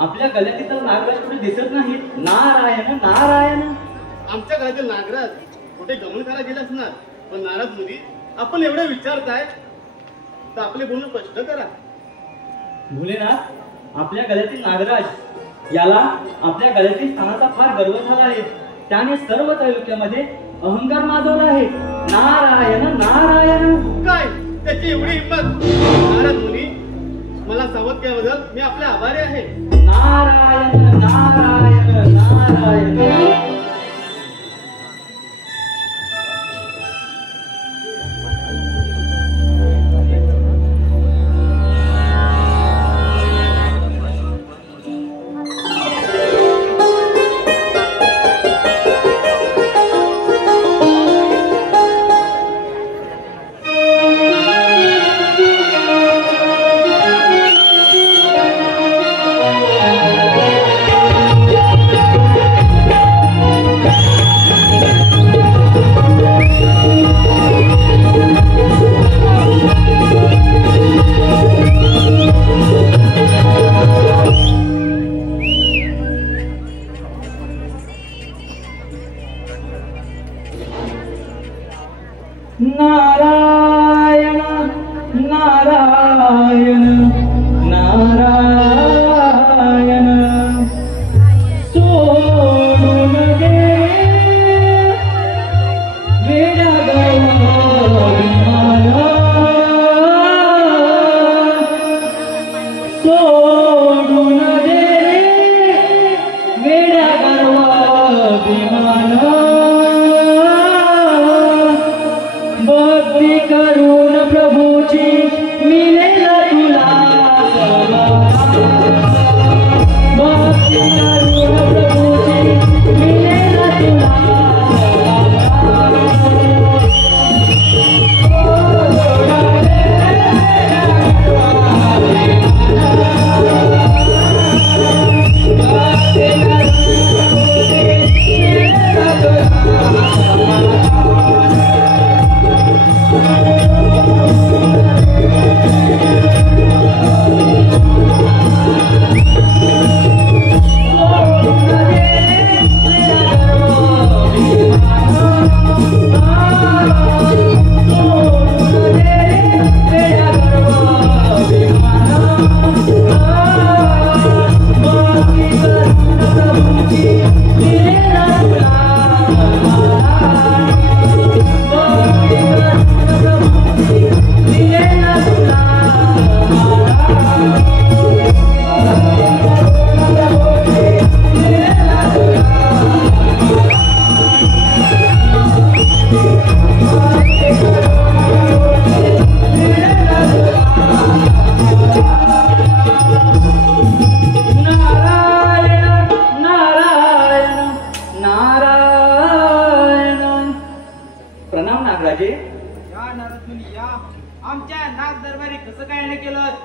आपल्या गळ्यातील नागराज कुठे दिसत नाही. नारायण नारायण. आमच्या गळ्यातील नागराज कुठे गमन करायला गेला असणार. पण नाराज मुली आपण एवढे विचारताय तर आपले बोलणं स्पष्ट करा. भोलेनाथ, आपल्या गळ्यातील नागराज याला आपल्या गळ्यातील स्थानाचा फार गर्व झाला आहे. त्याने सर्व तालुक्यामध्ये अहंकार माजवला आहे. नारायण नारायण. काय त्याची एवढी हिंमत? नाराज मुली, मला सावध केल्याबद्दल मी आपले आभारी आहे. नारायण नारायण नारायण.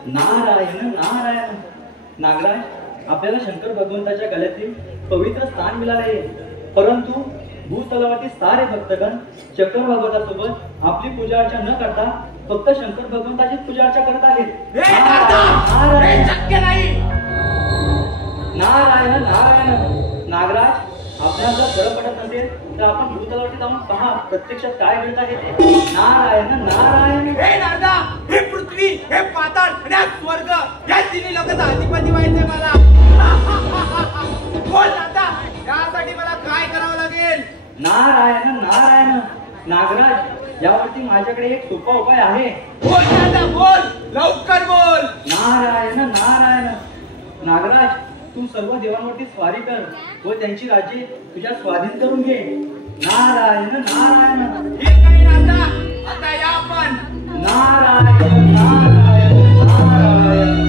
नारायण नारायण. नागराज, आपल्याला शंकर भगवंताच्या गळ्यातील पवित्र स्थान मिळाले, परंतु भूतलावरती सारे भक्तगण शंकर भगवंतासोबत आपली पूजा अर्चा न करता फक्त शंकर भगवंताची पूजा अर्चा करत आहेत. नारायण नारायण. नागराज, आपल्याला जर खरं पडत नसेल तर आपण भूतलावरती जाऊन पहा प्रत्यक्षात काय घडत आहे ते. नारायण नारायण. हे नारदा, हे पृथ्वी, हे पाताळ आणि हा स्वर्ग या तिन्ही लोकांचा अधिपती व्हायचंय मला. बोल नारदा, यासाठी मला काय करावं लागेल? नारायण नारायण. नागराज, यावरती माझ्याकडे एक सोपा उपाय आहे. बोल नारदा, बोल, लवकर बोल. नारायण नारायण. नागराज, तू सर्व देवांवरती स्वारी कर व त्यांची राज्ये तुझ्या स्वाधीन करून घे. नारायण नारायण. ठीक आहे नारदा, आता या आपण. नारायण नारायण नारायण.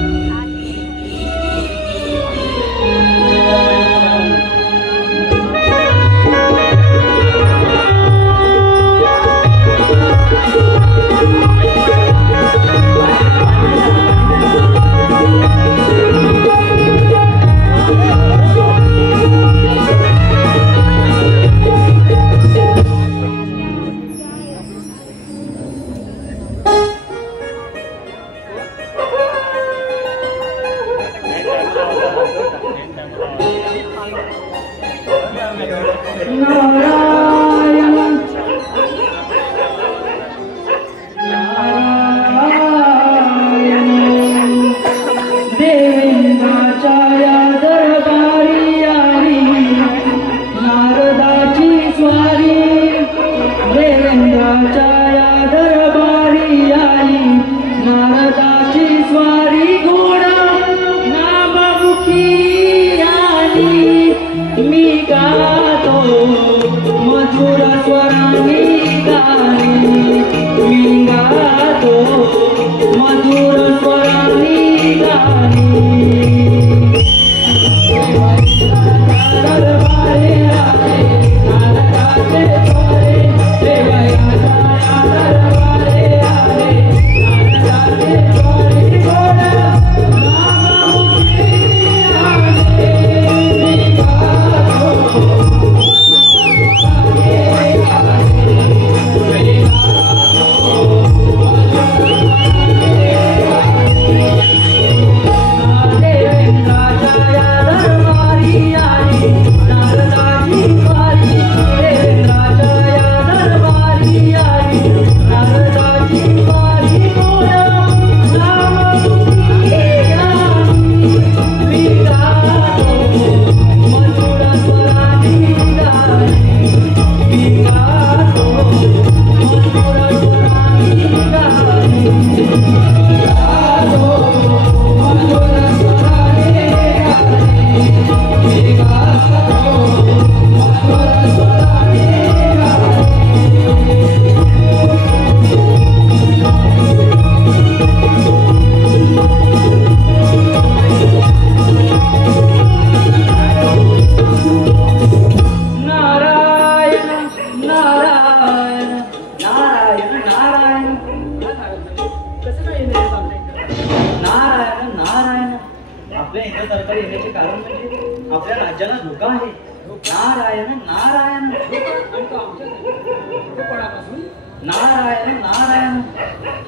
नारायण नारायण.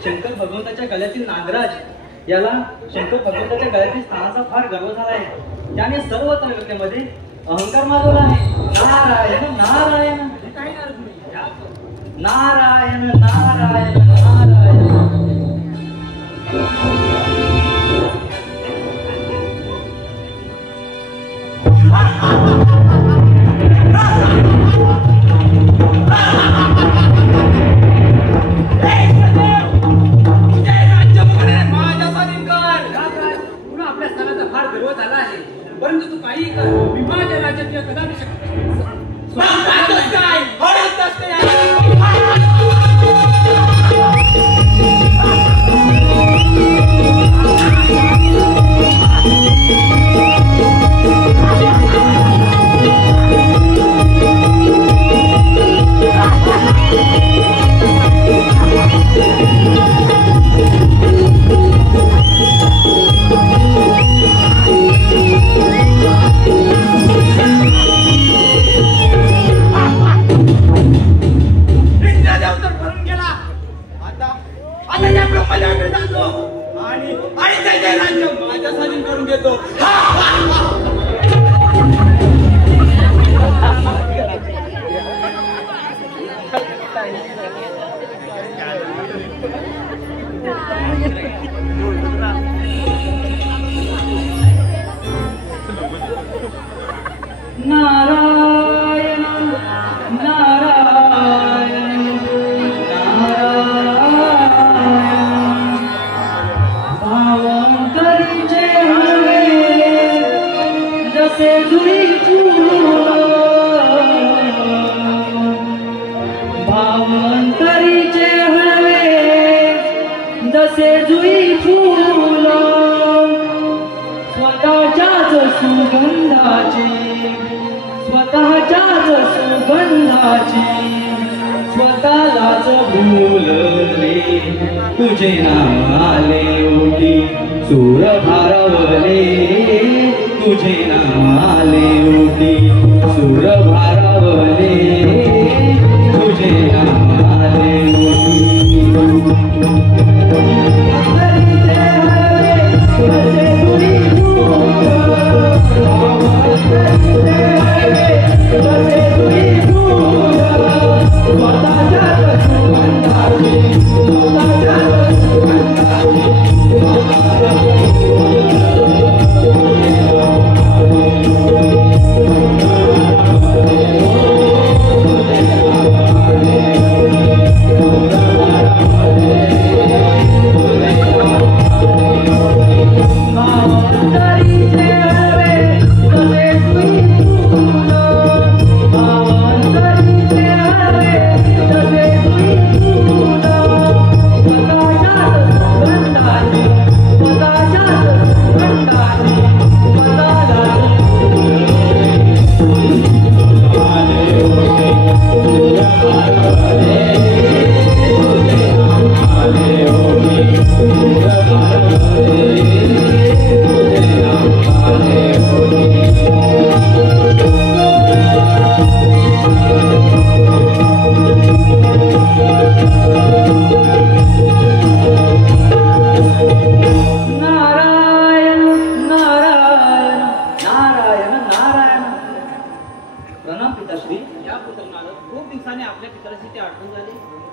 शंकर भगवंताच्या गळ्यातील नागराज याला शंकर भगवंताच्या गळ्यातील स्थानाचा फार गर्व झाला आहे. त्याने सर्व त्रैलोक्यामध्ये अहंकार माजवला आहे. नारायण नारायण नारायण नारायण नारायण. परंतु तू काही कर, विभाजन राज्यात कदापि शक्य नारायण नारायण नारायण भावंतरीचे हवे जसे जुई फूल भावंतरीचे हवे जसे जुई फूल स्वतःच्याच सुगंधाची स्वतःलाच भूलले तुझे नाम आले ओटी सूर भारावले तुझे नाम आले ओटी सूर भारावले तुझे नाम आले ओटी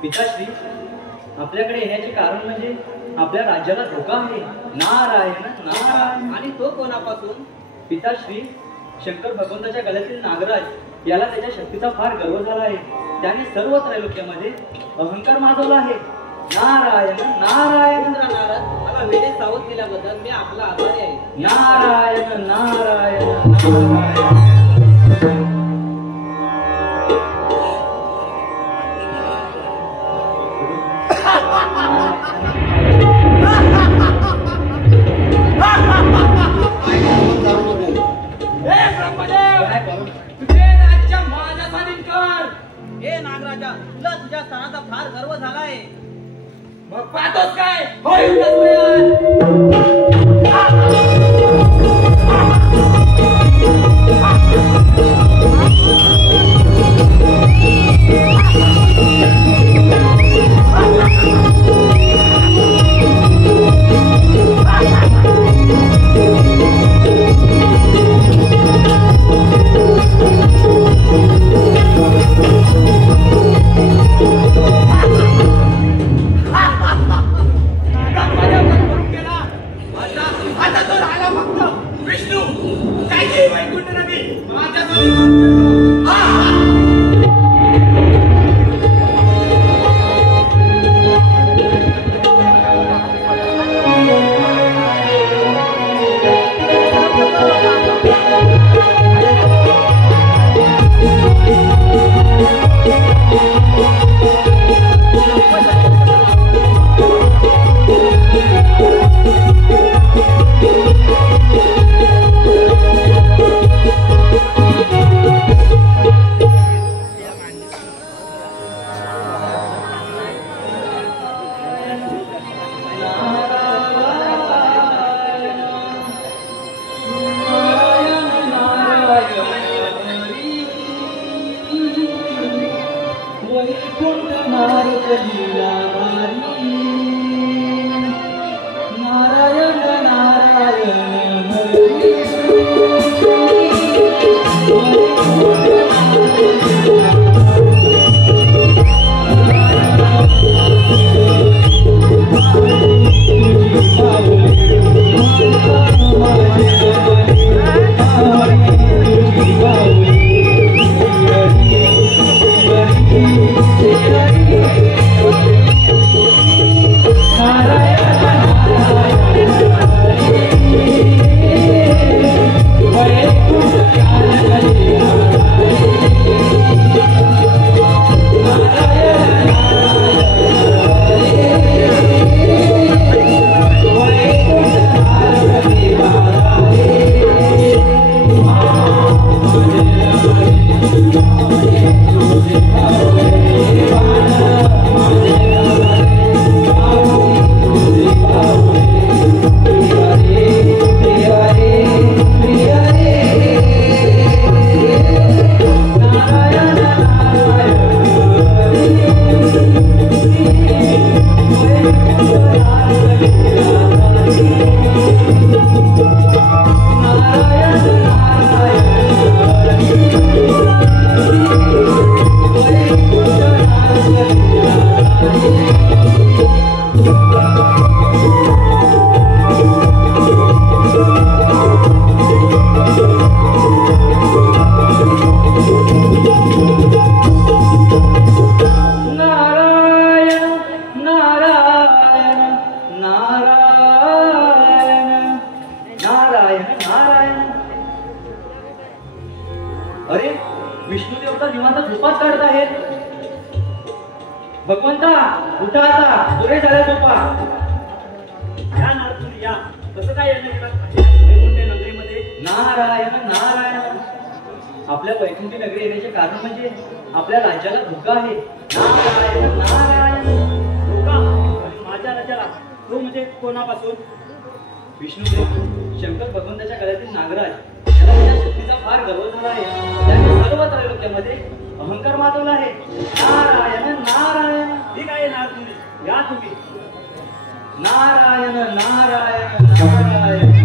पिताश्री आपल्याकडे येण्याचे कारण म्हणजे आपल्या राज्याला धोका आहे. नारायण नारायण. आणि तो कोणापासून? पिताश्री शंकर भगवंताच्या गळ्यातील नागराज याला त्याच्या शक्तीचा फार गर्व झाला आहे. त्याने सर्व त्रैलोक्यामध्ये अहंकार माजवला आहे. नारायण नारायण. नारद मला वेळेत सावध केल्याबद्दल मी आपला आभारी आहे. नारायण नारायण नारायण. हे नागराजा तुला तुझ्या स्थानाचा फार गर्व झालाय. मग पाहतोस काय अरे विष्णू देवता निवांत झोपात काढत आहेत. भगवंता उठा आता, पुरे झाल्या झोपा. या नारदमुनी या. कसं काय येणं येतात वैकुंठ नगरीमध्ये? नारायण नारायण. आपल्या वैकुंठी नगरी येण्याचे कारण म्हणजे आपल्या राज्याला धोका आहे. नारायण नारायण. धोका? माझ्या राज्याला? तो म्हणजे कोणापासून? विष्णुदेव शंकर भगवंताच्या गळ्यातील नागराज याला त्याच्या शक्तीचा फार गर्व झाला आहे. त्याने सर्व त्रैलोक्यामध्ये अहंकार माजवला आहे. नारायण नारायण. ठीक आहे नारदमुनी, या तुम्ही. नारायण नारायण नारायण.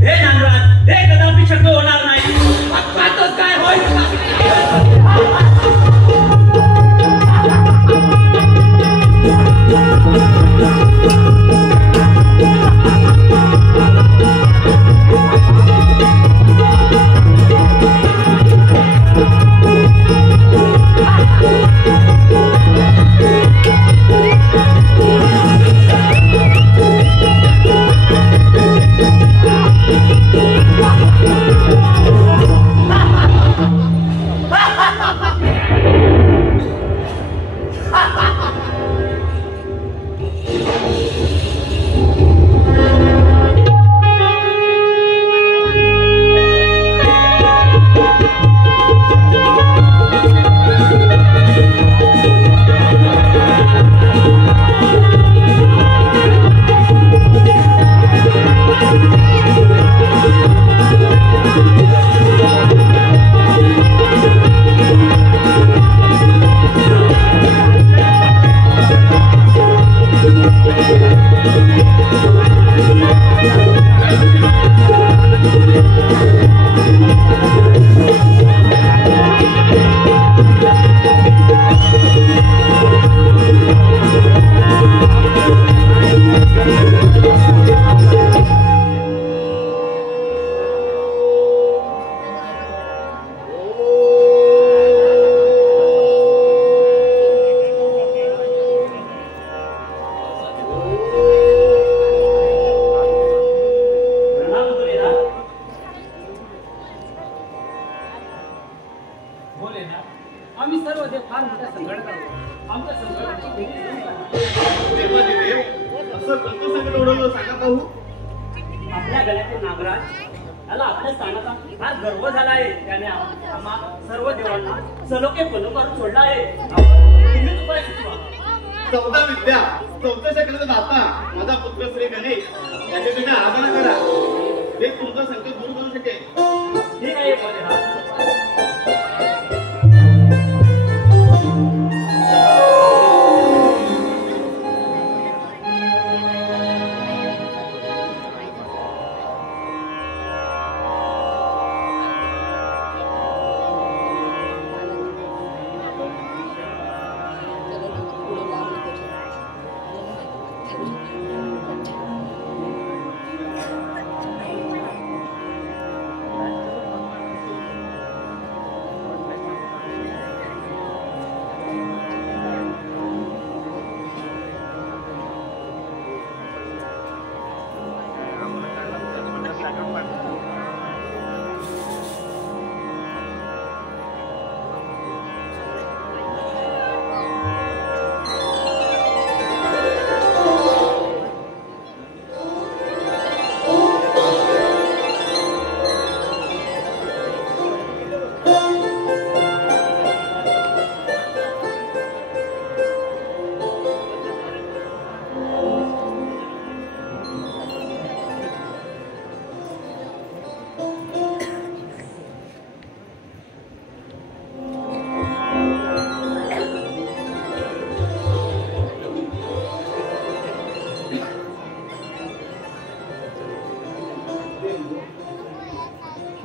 हे नागराज, हे कदापि शक्य होणार नाही. पाहतोच काय होईल. आपल्या गळ्यातील नागराज याला आपल्या स्थानाचा फार गर्व झाला आहे. त्याने आम्हा सर्व देवांना सलोखे करून सोडला आहे. तुम्हीच उपाय सुचवा. 14 विद्या 14 शकलाचा दाता माझा पुत्र श्री गणेश याची तुम्ही आराधना करा. ते तुमचा संकट दूर करू शकेल. ठीक आहे भोलेनाथ.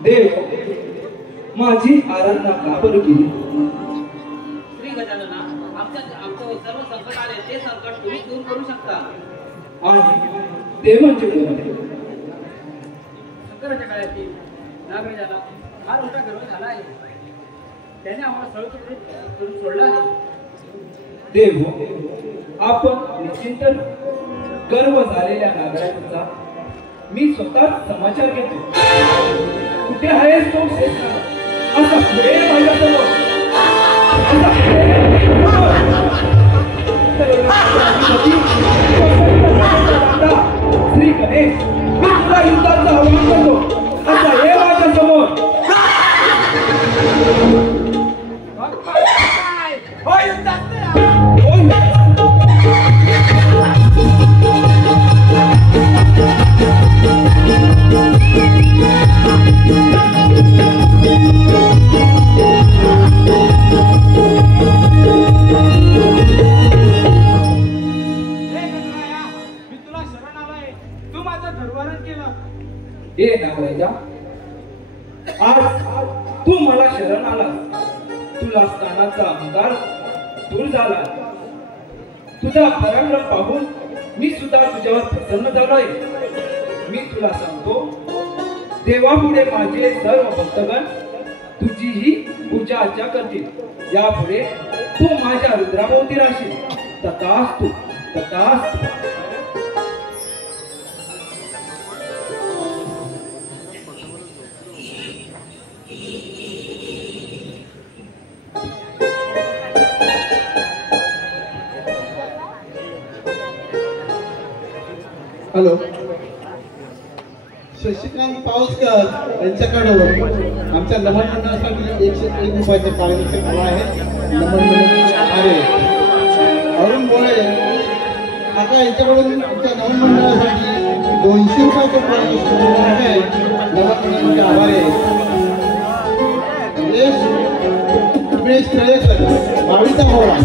देव माझी आराधना का बरं केली? श्री गजानना, आमचं सर्व संकट आले ते संकट तुम्ही दूर करू शकता. आणि ते म्हणजे कोण? आहे त्याने आम्हाला सळोखोल करून सोडला आहे. देव आपण निश्चिंत गर्व झालेल्या नागराचा मी स्वतः समाचार घेतो. कुठे आहेस तो श्रेष्ठ असा पुढे माझ्यासमोर असा श्री गणेश मी तुला युद्धाचं आव्हान करतो असा हे माझ्यासमोर. हो युद्धात हे नागराजा आज तू मला शरण आला. तुला स्थानाचा अहंकार दूर झाला. तुझा पराक्रम पाहून मी सुद्धा तुझ्यावर प्रसन्न झालोय. मी तुला सांगतो देवापुढे माझे सर्व भक्तगण तुझीही पूजा अर्चा करतील. यापुढे तू माझ्या रुद्राभोवती राहशील. तथास्तु तथास्तु. हॅलो, शशिकांत पावसकर यांच्याकडून आमच्या नमन मंडळासाठी 101 रुपयाचे पारितोषिक आला आहे. नमन मंडळ आभारी. अरुण बोळे आता यांच्याकडून आमच्या नमन मंडळासाठी 200 रुपयाचे पारितोषिक मिळाले आहे. नमन मंडळाचे आभारी. उमेश तळेकर बावीचा मोरा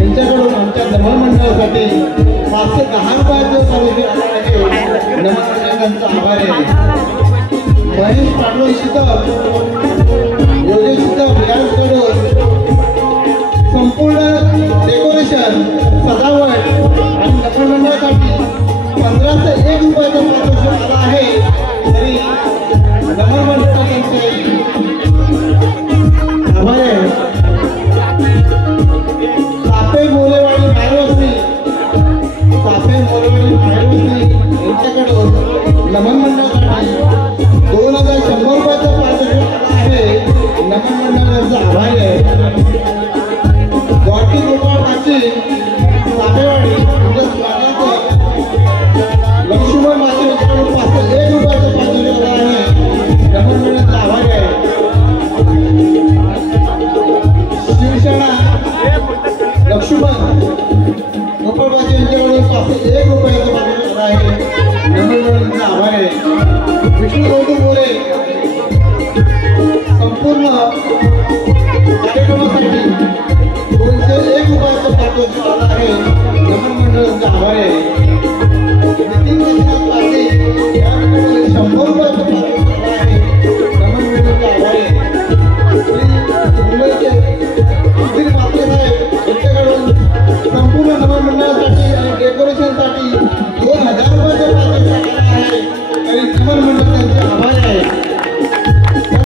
यांच्याकडून आमच्या नमन मंडळासाठी 510 रुपयाचे पारितोषिक आले आहे. नमन मंडळाचा आभार आहे. महेश पाटोळे शितप योगेश शितप यांच्याकडून संपूर्ण डेकोरेशन सजावट आणि नमन मंडळासाठी 1501 रुपयाचा पारितोषिक आला